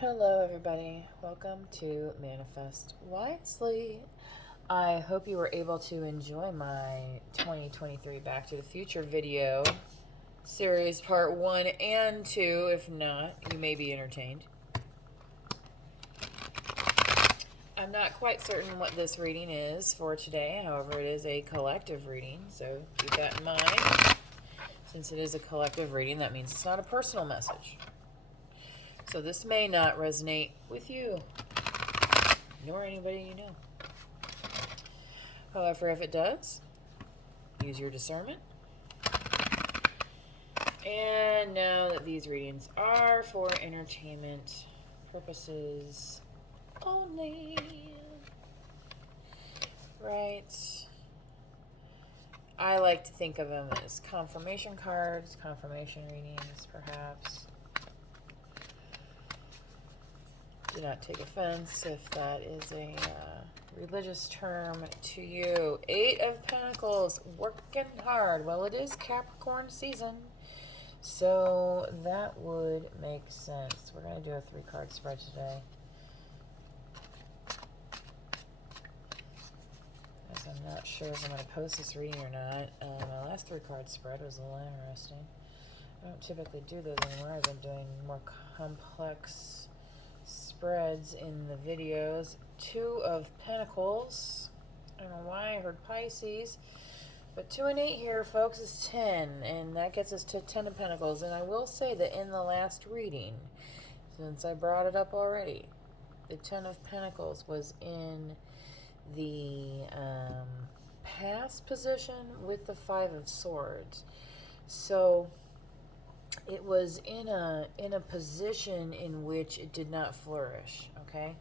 Hello, everybody. Welcome to Manifest Wisely. I hope you were able to enjoy my 2023 Back to the Future video series part 1 and 2. If not, you may be entertained. I'm not quite certain what this reading is for today. However, it is a collective reading, so keep that in mind. Since it is a collective reading, that means it's not a personal message. So this may not resonate with you, nor anybody you know. However, if it does, use your discernment. And now that these readings are for entertainment purposes only, right? I like to think of them as confirmation cards, confirmation readings, perhaps. Do not take offense if that is a religious term to you. 8 of Pentacles, working hard. Well, it is Capricorn season, so that would make sense. We're going to do a 3-card spread today. As I'm not sure if I'm going to post this reading or not. My last 3-card spread was a little interesting. I don't typically do those anymore. I've been doing more complex spreads in the videos. 2 of Pentacles. I don't know why I heard Pisces, but 2 and 8 here, folks, is 10, and that gets us to 10 of Pentacles. And I will say that in the last reading, since I brought it up already, the 10 of Pentacles was in the past position with the 5 of Swords. So it was in a position in which it did not flourish, okay?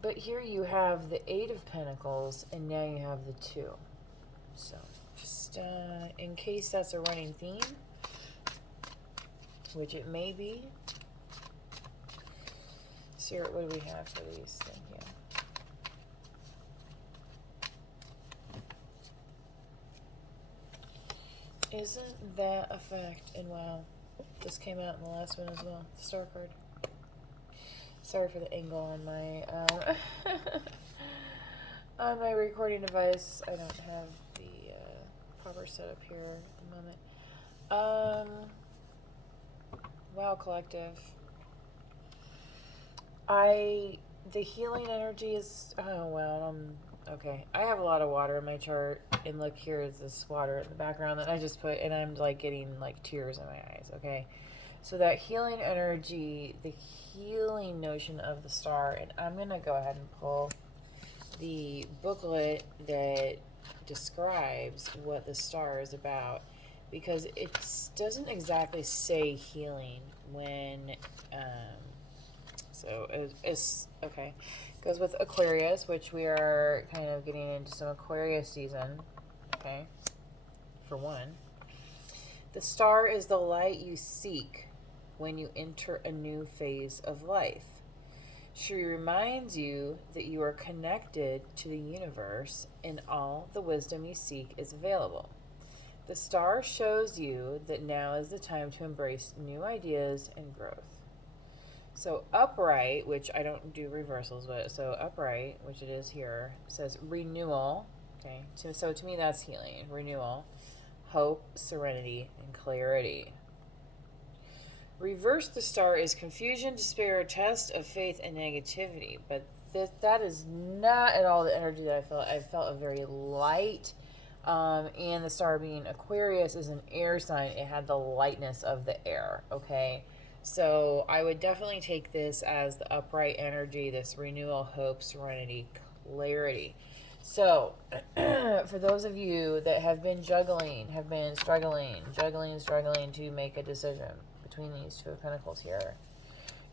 But here you have the 8 of Pentacles, and now you have the 2. So just in case that's a running theme, which it may be. Sarah, what do we have for these? Thank you. Isn't that a fact? And wow, this came out in the last one as well. The Star card. Sorry for the angle on my on my recording device. I don't have the proper setup here at the moment. Wow, collective. The healing energy is, oh well, okay. I have a lot of water in my chart, and look, here is this water in the background that I just put, and I'm like getting like tears in my eyes, okay? So that healing energy, the healing notion of the Star, and I'm going to go ahead and pull the booklet that describes what the Star is about, because it doesn't exactly say healing when, so it's okay. Goes with Aquarius, which we are kind of getting into some Aquarius season, okay, for one. The Star is the light you seek when you enter a new phase of life. She reminds you that you are connected to the universe and all the wisdom you seek is available. The Star shows you that now is the time to embrace new ideas and growth. So upright, which I don't do reversals, but so upright, which it is here, says renewal. Okay, so to me that's healing, renewal, hope, serenity, and clarity. Reverse the Star is confusion, despair, test of faith, and negativity. But that is not at all the energy that I felt. I felt a very light, and the Star being Aquarius is an air sign. It had the lightness of the air, okay? So I would definitely take this as the upright energy, this renewal, hope, serenity, clarity. So for those of you that have been struggling to make a decision between these 2 of Pentacles here,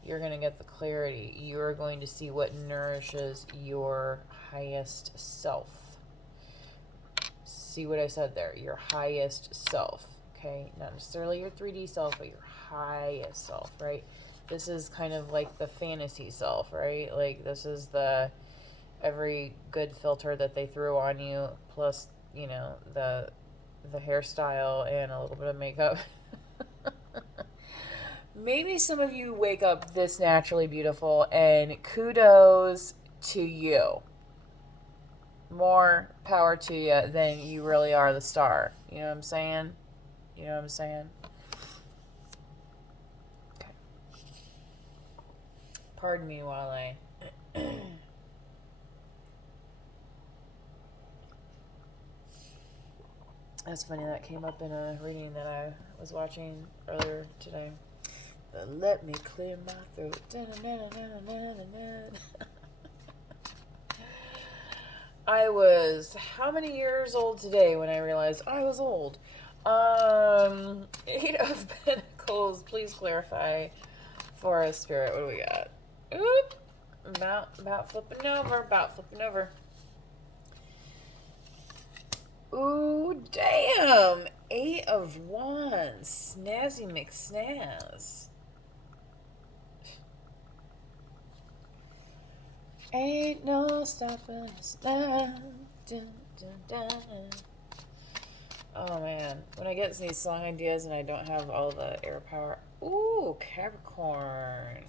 you're going to get the clarity. You're going to see what nourishes your highest self. See what I said there? Your highest self. Okay, not necessarily your 3D self, but your highest self, right? This is kind of like the fantasy self, right? Like this is the every good filter that they threw on you, plus, you know, the hairstyle and a little bit of makeup maybe some of you wake up this naturally beautiful, and kudos to you. More power to you than you really are the star. You know what I'm saying? You know what I'm saying? Okay. Pardon me while I... That's funny, that came up in a reading that I was watching earlier today. Let me clear my throat. I was how many years old today when I realized I was old? 8 of Pentacles. Please clarify for us, Spirit. What do we got? Oop. About flipping over. About flipping over. Ooh, damn. 8 of Wands. Snazzy McSnaz. Ain't no stopping us now. Dun, dun, dun. Oh man, when I get these song ideas and I don't have all the air power. Ooh, Capricorn.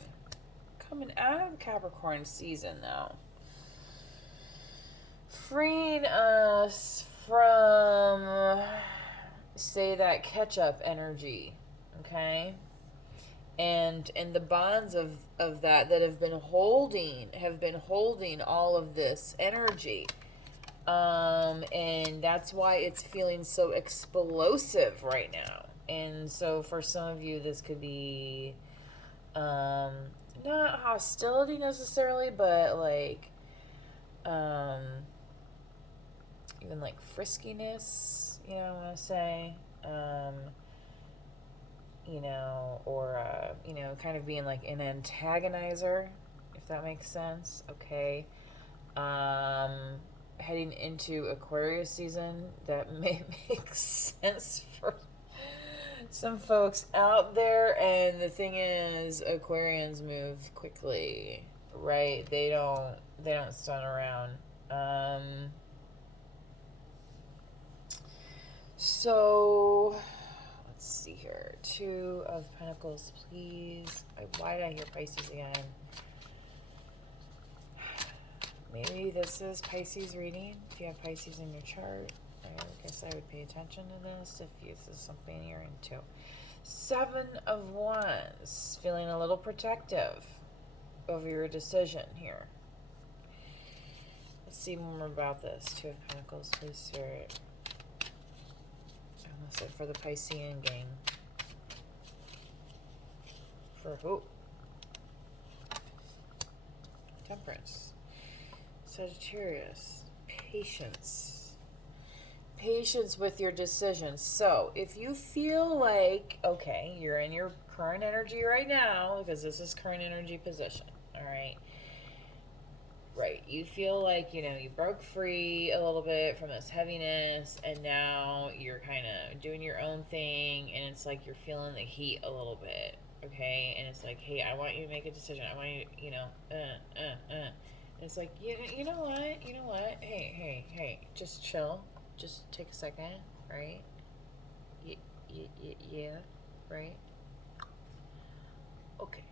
Coming out of Capricorn season now. Freeing us from, say, that catch-up energy, okay? And the bonds of that have been holding all of this energy. And that's why it's feeling so explosive right now. And so for some of you, this could be not hostility necessarily, but like even like friskiness, you know, I want to say, you know, or you know, kind of being like an antagonizer, if that makes sense. Okay. Heading into Aquarius season, that may make sense for some folks out there. And the thing is, Aquarians move quickly, right? They don't stand around. So let's see here. 2 of Pentacles, please. Why did I hear Pisces again? Maybe this is Pisces reading. If you have Pisces in your chart, I guess I would pay attention to this if this is something you're into. 7 of Wands, feeling a little protective over your decision here. Let's see more about this. 2 of Pentacles, please, Spirit. Unless it for the Piscean gang. For who? Temperance. Sagittarius, patience. Patience with your decisions. So, if you feel like, okay, you're in your current energy right now, because this is current energy position, all right? Right, you feel like, you know, you broke free a little bit from this heaviness, and now you're kind of doing your own thing, and it's like you're feeling the heat a little bit, okay? And it's like, hey, I want you to make a decision. I want you, you know, It's like, you know what? Hey, just chill. Just take a second, right? Yeah, right? Okay.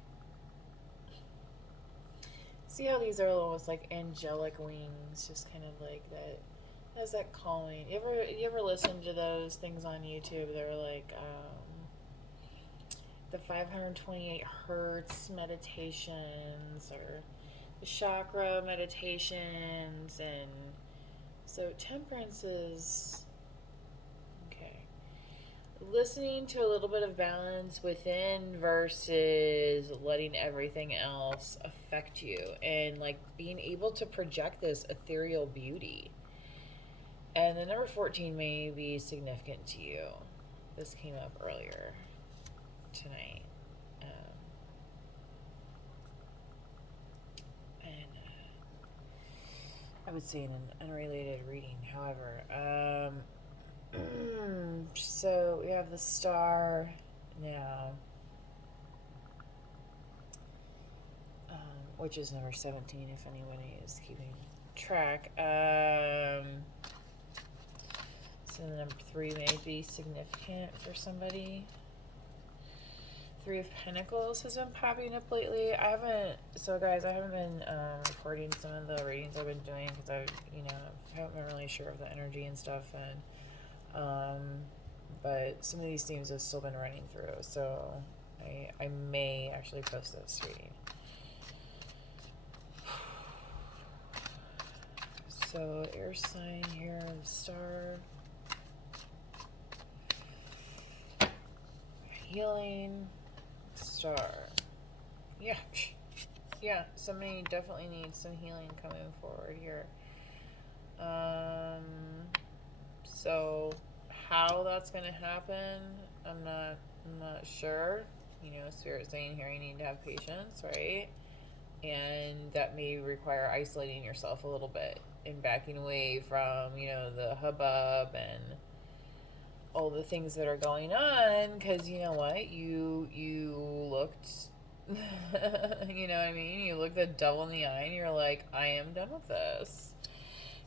See how these are almost like angelic wings, just kind of like that. Has that calming. You ever listen to those things on YouTube? They're like the 528 hertz meditations, or the chakra meditations. And so temperance is okay, listening to a little bit of balance within versus letting everything else affect you, and like being able to project this ethereal beauty. And the number 14 may be significant to you. This came up earlier tonight. I would say in an unrelated reading, however. So we have the star now, which is number 17 if anybody is keeping track. So the number 3 may be significant for somebody. Three of Pentacles has been popping up lately. I haven't been recording some of the readings I've been doing because haven't been really sure of the energy and stuff, and but some of these themes have still been running through, so I may actually post this reading. So air sign here, star, healing, star. Yeah, somebody definitely needs some healing coming forward here. So how that's gonna happen, I'm not sure. Spirit saying here you need to have patience, right? And that may require isolating yourself a little bit and backing away from, the hubbub and all the things that are going on, because you know what? You looked, you know what I mean? You looked the devil in the eye and you're like, I am done with this.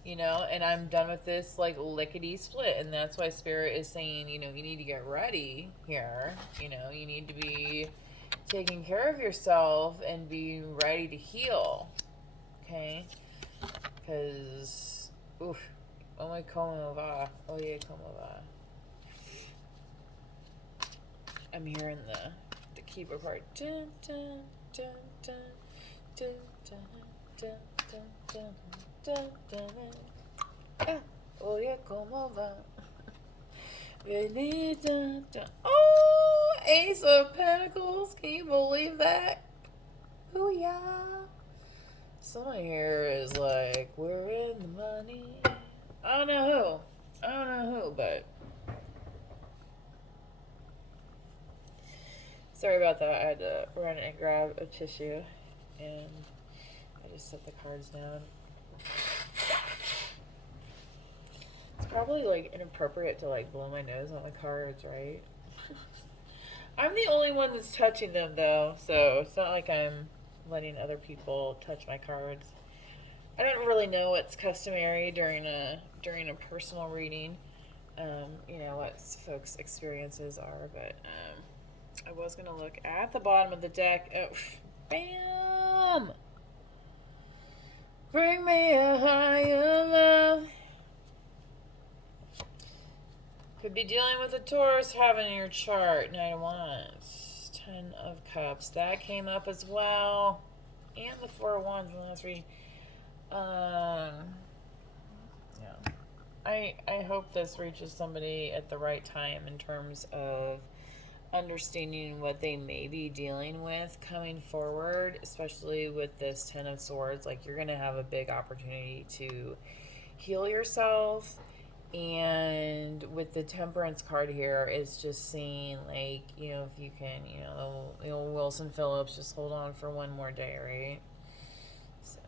And I'm done with this, like, lickety split. And that's why Spirit is saying, you need to get ready here. You need to be taking care of yourself and be ready to heal. Okay? Because, oof. Oh my, como va. Oh yeah, como va. I'm hearing the keyboard part. Dun, dun, dun, dun, dun, dun, dun, dun, dun, dun, dun, dun. Oh yeah, como va. Oh, Ace of Pentacles. Can you believe that? Oh yeah. Someone here is like, we're in the money. I don't know who, but sorry about that. I had to run and grab a tissue, and I just set the cards down. It's probably, like, inappropriate to, like, blow my nose on the cards, right? I'm the only one that's touching them, though, so it's not like I'm letting other people touch my cards. I don't really know what's customary during a personal reading, what folks' experiences are, but I was going to look at the bottom of the deck. Oh, bam! Bring me a higher love. Could be dealing with a Taurus having your chart. Knight of Wands. 10 of Cups. That came up as well. And the 4 of Wands in the last reading. Yeah. I hope this reaches somebody at the right time in terms of understanding what they may be dealing with coming forward, especially with this 10 of Swords. Like, you're going to have a big opportunity to heal yourself. And with the Temperance card here, it's just saying, like, if you can, Wilson Phillips, just hold on for one more day, right? So,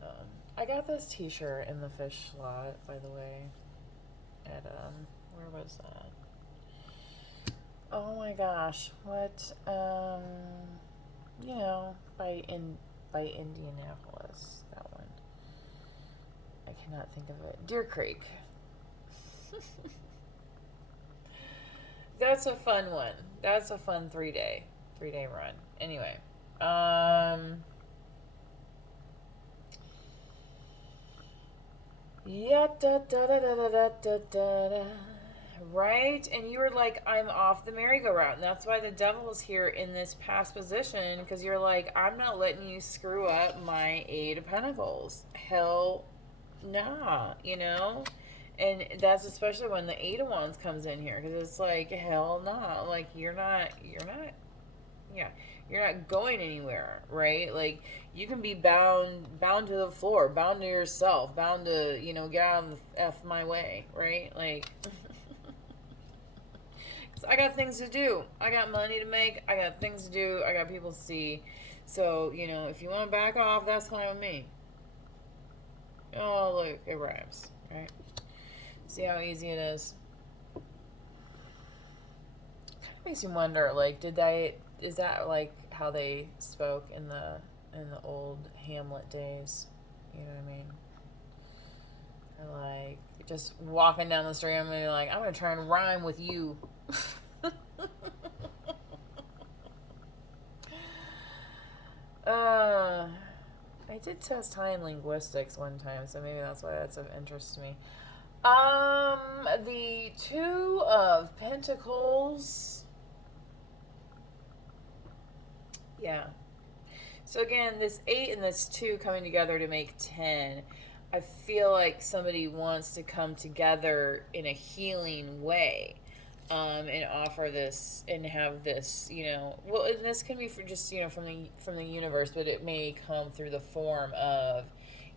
I got this t-shirt in the fish slot, by the way, at, where was that? Oh my gosh, what, by Indianapolis, that one. I cannot think of it. Deer Creek. That's a fun one. That's a fun 3-day run. Anyway, yeah, da da da da da da da da. Right? And you were like, I'm off the merry-go-round. And that's why the devil is here in this past position, because you're like, I'm not letting you screw up my 8 of Pentacles. Hell nah, And that's especially when the 8 of Wands comes in here, because it's like, hell nah. Like, you're not going anywhere, right? Like, you can be bound to the floor, bound to yourself, bound to, get out of the F my way, right? Like, I got things to do. I got money to make. I got things to do. I got people to see. So, if you want to back off, that's fine with me. Oh, look, it rhymes, right? See how easy it is. Kind of makes you wonder, like, is that like how they spoke in the old Hamlet days? You know what I mean? Or like, just walking down the street and be like, I'm gonna try and rhyme with you. did test high in linguistics one time, so maybe that's why that's of interest to me. The Two of Pentacles. Yeah. So again, this 8 and this 2 coming together to make 10. I feel like somebody wants to come together in a healing way, and offer this and have this, well, and this can be for just, from the universe, but it may come through the form of,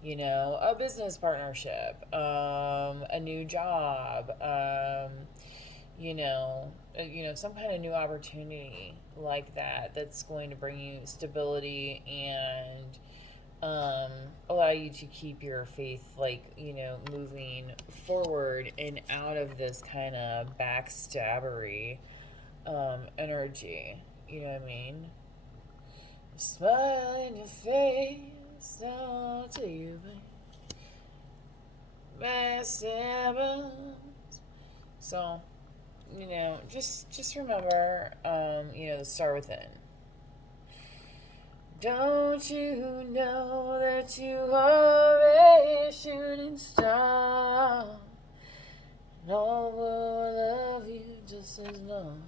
a business partnership, a new job, some kind of new opportunity like that that's going to bring you stability and allow you to keep your faith, moving forward and out of this kind of backstabbery energy. You know what I mean? Smile in your face, down to you, backstabbers. So, just remember, the star within. Don't you know that you are a shooting star? And all will love you just as long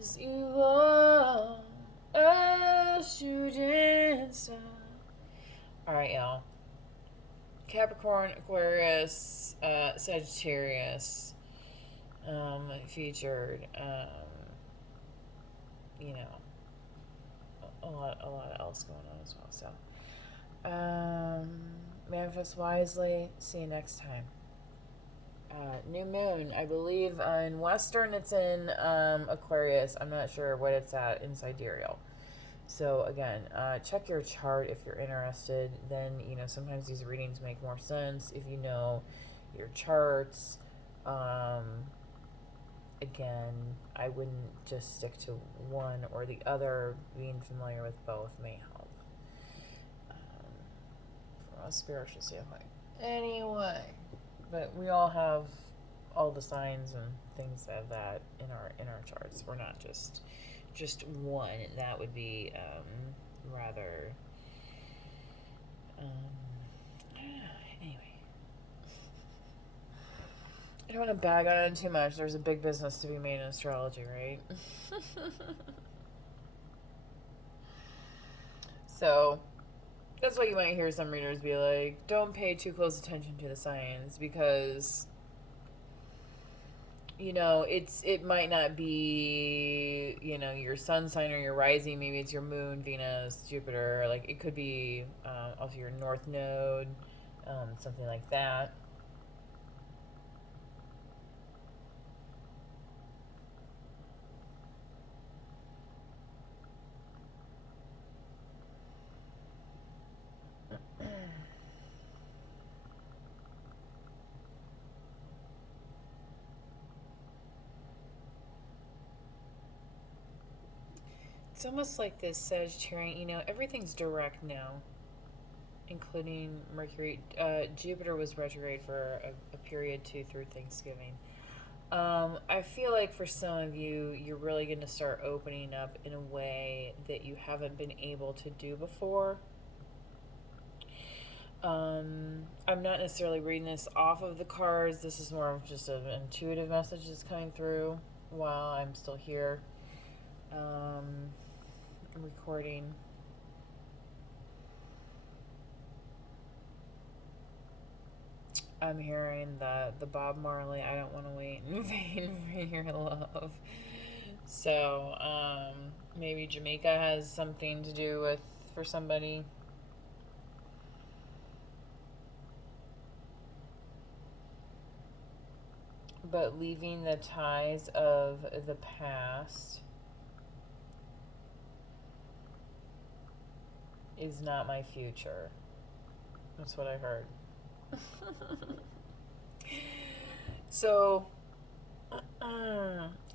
as you are a shooting star. Alright, y'all. Capricorn, Aquarius, Sagittarius, featured, a lot else going on as well. So, manifest wisely. See you next time. New moon, I believe in Western it's in Aquarius. I'm not sure what it's at in sidereal. So again, check your chart if you're interested. Then sometimes these readings make more sense if you know your charts. Again, I wouldn't just stick to one or the other. Being familiar with both may help from a spiritual standpoint. Anyway, but we all have all the signs and things of that in our charts. We're not just one. That would be rather. Anyway. I don't want to bag on it too much. There's a big business to be made in astrology, right? So, that's why you might hear some readers be like, don't pay too close attention to the signs, because, it might not be, your sun sign or your rising. Maybe it's your moon, Venus, Jupiter. Like, it could be also your north node, something like that. It's almost like this Sagittarian, everything's direct now, including Mercury. Jupiter was retrograde for a period through Thanksgiving. I feel like for some of you, you're really going to start opening up in a way that you haven't been able to do before. I'm not necessarily reading this off of the cards. This is more of just an intuitive message that's coming through while I'm still here. Recording. I'm hearing the Bob Marley, I don't want to wait in vain for your love. So, maybe Jamaica has something to do with, for somebody. But leaving the ties of the past is not my future. That's what I heard. So, I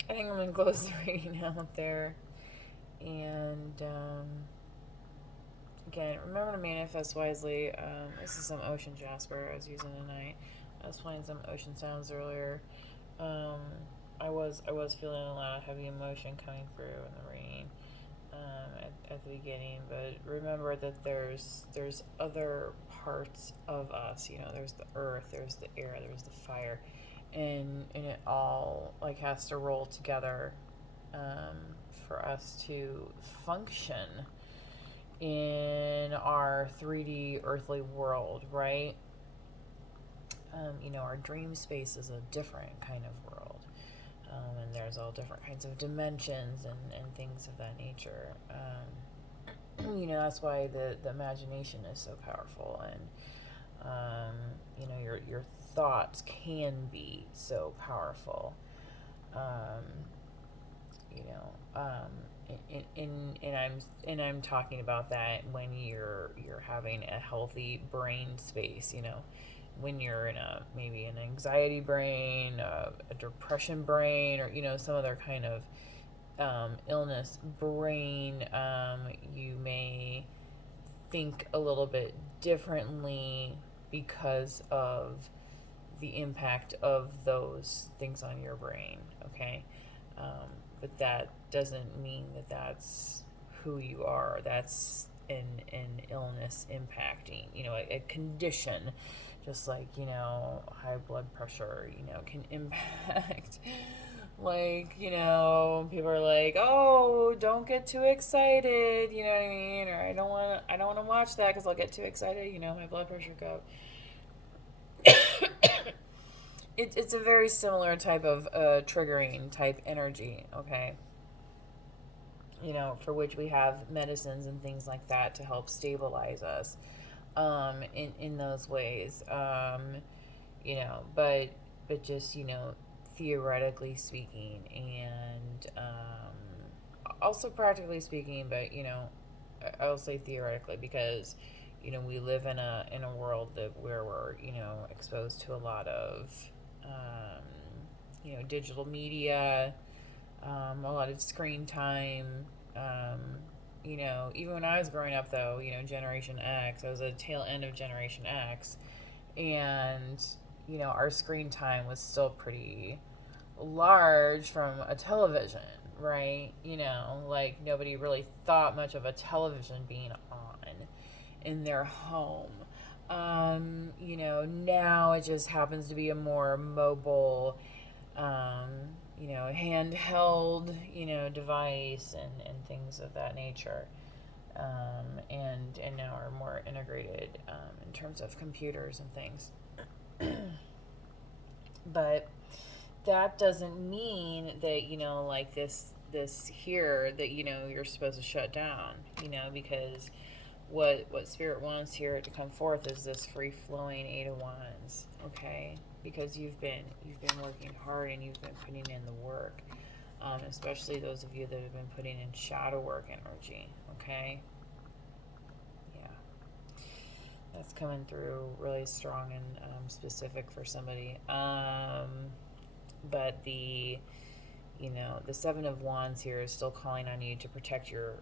think I'm going to close the reading out there. And, again, remember to manifest wisely. This is some ocean jasper I was using tonight. I was playing some ocean sounds earlier. I was feeling a lot of heavy emotion coming through in the reading. at the beginning, but remember that there's other parts of us. There's the earth, there's the air, there's the fire, and it all like has to roll together um, for us to function in our 3D earthly world, right? Our dream space is a different kind of world. And there's all different kinds of dimensions and things of that nature. That's why the imagination is so powerful, and your thoughts can be so powerful. Um, you know, and I'm talking about that when you're having a healthy brain space. When you're in maybe an anxiety brain, a depression brain, or some other kind of illness brain, you may think a little bit differently because of the impact of those things on your brain. Okay, but that doesn't mean that that's who you are. That's an illness impacting, a condition, just like, high blood pressure, can impact, like, people are like, oh, don't get too excited, you know what I mean? Or I don't want to watch that because I'll get too excited, my blood pressure go. It's a very similar type of triggering type energy, okay? For which we have medicines and things like that to help stabilize us in those ways. But just, theoretically speaking, and also practically speaking, but, I'll say theoretically because, we live in a world where we're, exposed to a lot of, digital media, a lot of screen time. Even when I was growing up, though, Generation X, I was at the tail end of Generation X, and, our screen time was still pretty large from a television, right? Like nobody really thought much of a television being on in their home. Now it just happens to be a more mobile, handheld, device and things of that nature. And now are more integrated in terms of computers and things. But that doesn't mean that, like this here that, you're supposed to shut down, because what spirit wants here to come forth is this free flowing Eight of Wands, okay? Because you've been working hard and you've been putting in the work, especially those of you that have been putting in shadow work energy, okay? Yeah, that's coming through really strong and specific for somebody. But the Seven of Wands here is still calling on you to protect your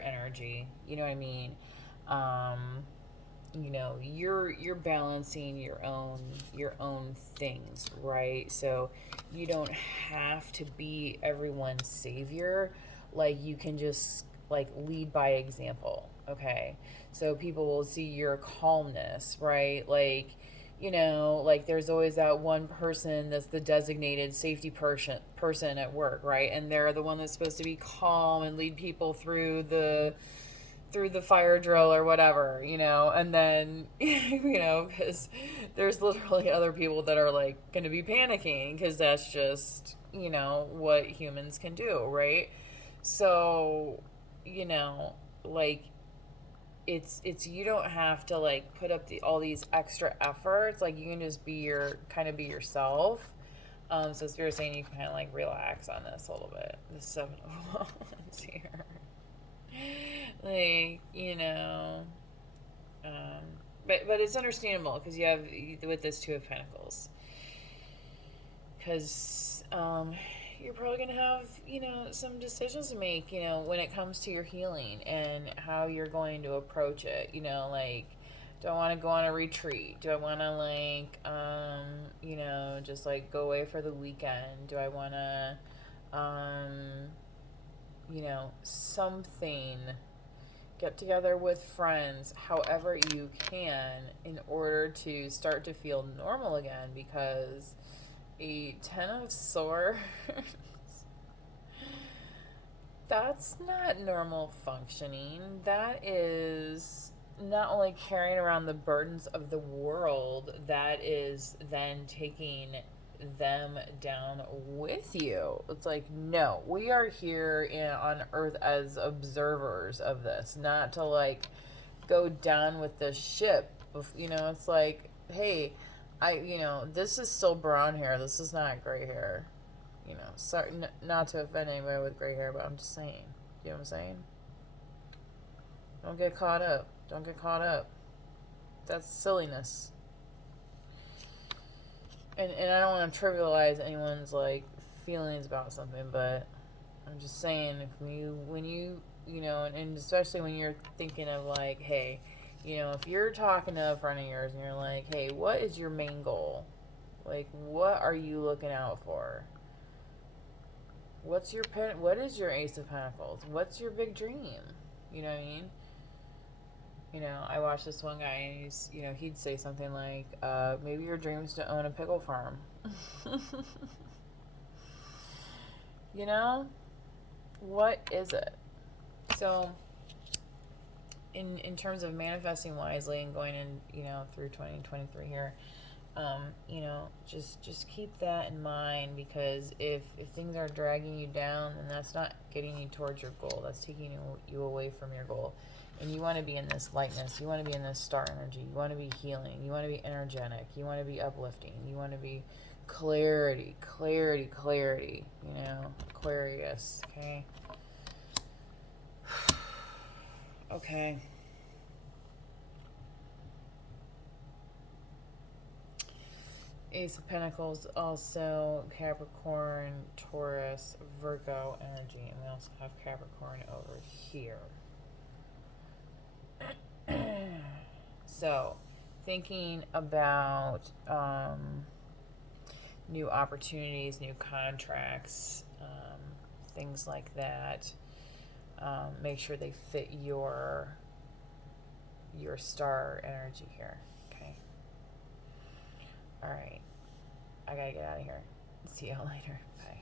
energy. You know what I mean? You're balancing your own things, right? So you don't have to be everyone's savior. Like you can just like lead by example, okay? So people will see your calmness, right? Like like there's always that one person that's the designated safety person at work, right? And they're the one that's supposed to be calm and lead people through the fire drill or whatever, and then, because there's literally other people that are like going to be panicking because that's just, what humans can do, right? So, like, it's you don't have to like put up all these extra efforts. Like you can just be yourself. So Spirit's saying you can kind of like relax on this a little bit. The Seven of Wands here, like but it's understandable because you have with this Two of Pentacles, because you're probably going to have, some decisions to make, when it comes to your healing and how you're going to approach it. Like, do I want to go on a retreat? Do I want to, like, just, like, go away for the weekend? Do I want to, something. Get together with friends, however you can, in order to start to feel normal again, because a 10 of swords, that's not normal functioning. That is not only carrying around the burdens of the world, that is then taking them down with you. It's like, no, we are here on Earth as observers of this, not to like go down with the ship. It's like, hey, this is still brown hair. This is not gray hair. Sorry, not to offend anybody with gray hair, but I'm just saying. You know what I'm saying? Don't get caught up. Don't get caught up. That's silliness. And I don't want to trivialize anyone's like feelings about something, but I'm just saying, if when you and especially when you're thinking of like, hey, if you're talking to a friend of yours and you're like, hey, what is your main goal? Like, what are you looking out for? What is your Ace of Pentacles? What's your big dream? You know what I mean? I watched this one guy, and he'd say something like, maybe your dream is to own a pickle farm. What is it? So, in terms of manifesting wisely and going in, through 2023 here, just keep that in mind, because if things are dragging you down, then that's not getting you towards your goal. That's taking you away from your goal. And you want to be in this lightness. You want to be in this star energy. You want to be healing. You want to be energetic. You want to be uplifting. You want to be clarity, Aquarius, okay? Okay. Ace of Pentacles, also Capricorn, Taurus, Virgo energy. And we also have Capricorn over here. So, thinking about new opportunities, new contracts, things like that. Make sure they fit your star energy here. Okay. All right. I gotta get out of here. See y'all later. Bye.